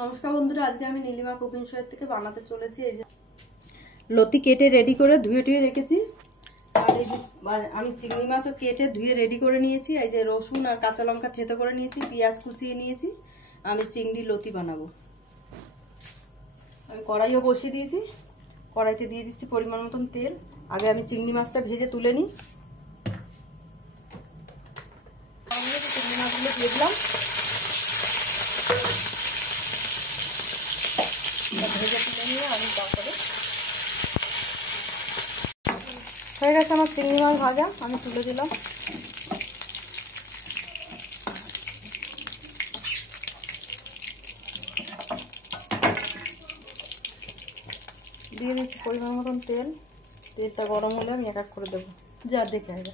নমস্কার বন্ধুরা, আজকে আমি নীলিমা কুকিং শো থেকে বানাতে চলেছি। এই যে লতি কেটে রেডি করে ধুয়ে টুয়ে রেখেছি, আর এই যে আমি চিংড়ি মাছও কেটে ধুয়ে রেডি করে নিয়েছি। এই যে রসুন আর কাঁচা লঙ্কা থেতো করে নিয়েছি, পেঁয়াজ কুচিয়ে নিয়েছি। আমি চিংড়ি লতি বানাবো। আমি কড়াইও বসিয়ে দিয়েছি, কড়াইতে দিয়ে দিচ্ছি পরিমাণ মতন তেল। আগে আমি চিংড়ি মাছটা ভেজে তুলে নিই। চিংড়ি মাছগুলো দিয়ে দিলাম, ভেজে তুলে নিয়ে আমি তারপরে হয়ে গেছে আমার চিংড়ি মাছ ভাজা, আমি তুলে দিলাম। দিয়ে দিচ্ছি পরিমাণ মতন তেল। তেলটা গরম হলে আমি এক এক করে দেবো, যা দেখে আসবে।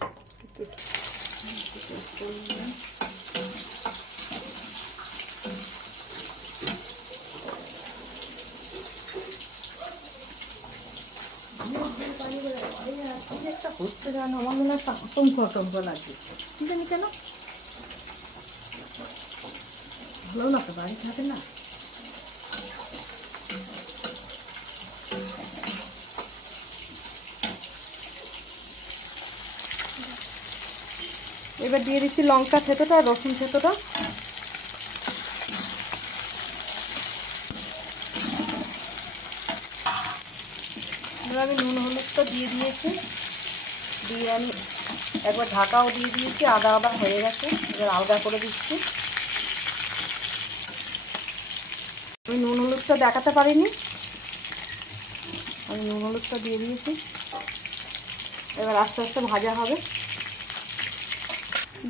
একটা হচ্ছে জানো, আমার মনে হয় আতঙ্ক আতঙ্ক লাগছে। জানি কেন ভালো না, তো বাড়ি থাকে না। এবার দিয়ে দিচ্ছি লঙ্কা থেতোটা আর রসুন থেতোটা। আমি নুন হলুদটা দিয়ে দিয়েছি, দিয়ে আমি একবার ঢাকাও দিয়ে দিয়েছি। আদা আদা হয়ে গেছে, এবার আলগা করে দিচ্ছি। আমি নুন হলুদটা দেখাতে পারিনি, আমি নুন হলুদটা দিয়ে দিয়েছি। এবার আস্তে আস্তে ভাজা হবে।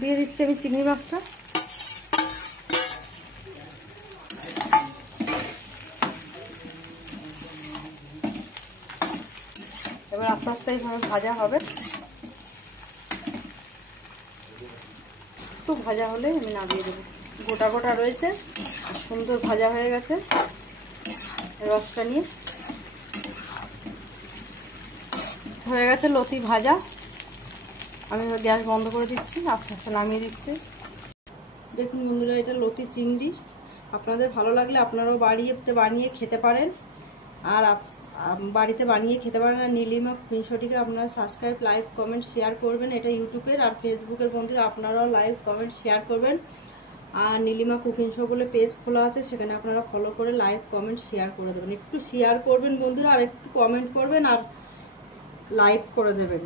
দিয়ে দিচ্ছি আমি চিংড়ি মাছটা। এবার আস্তে আস্তে এইভাবে ভাজা হবে। একটু ভাজা হলে আমি নামিয়ে দেবো। গোটা গোটা রয়েছে, সুন্দর ভাজা হয়ে গেছে। রসটা নিয়ে হয়ে গেছে লতি ভাজা। আমি গ্যাস বন্ধ করে দিচ্ছি, আস্তে আস্তে নামিয়ে দিচ্ছি। দেখুন বন্ধুরা, এটা লতি চিংড়ি। আপনাদের ভালো লাগলে আপনারাও বানিয়ে খেতে পারেন। আর বাড়িতে বানিয়ে খেতে পারেন। আর নীলিমা কুকিং শোটিকে আপনারা সাবস্ক্রাইব, লাইক, কমেন্ট, শেয়ার করবেন। এটা ইউটিউবের আর ফেসবুকের বন্ধুরা আপনারাও লাইক, কমেন্ট, শেয়ার করবেন। আর নীলিমা কুকিং শো বলে পেজ খোলা আছে, সেখানে আপনারা ফলো করে লাইক, কমেন্ট, শেয়ার করে দেবেন। একটু শেয়ার করবেন বন্ধুরা, আর একটু কমেন্ট করবেন আর লাইক করে দেবেন।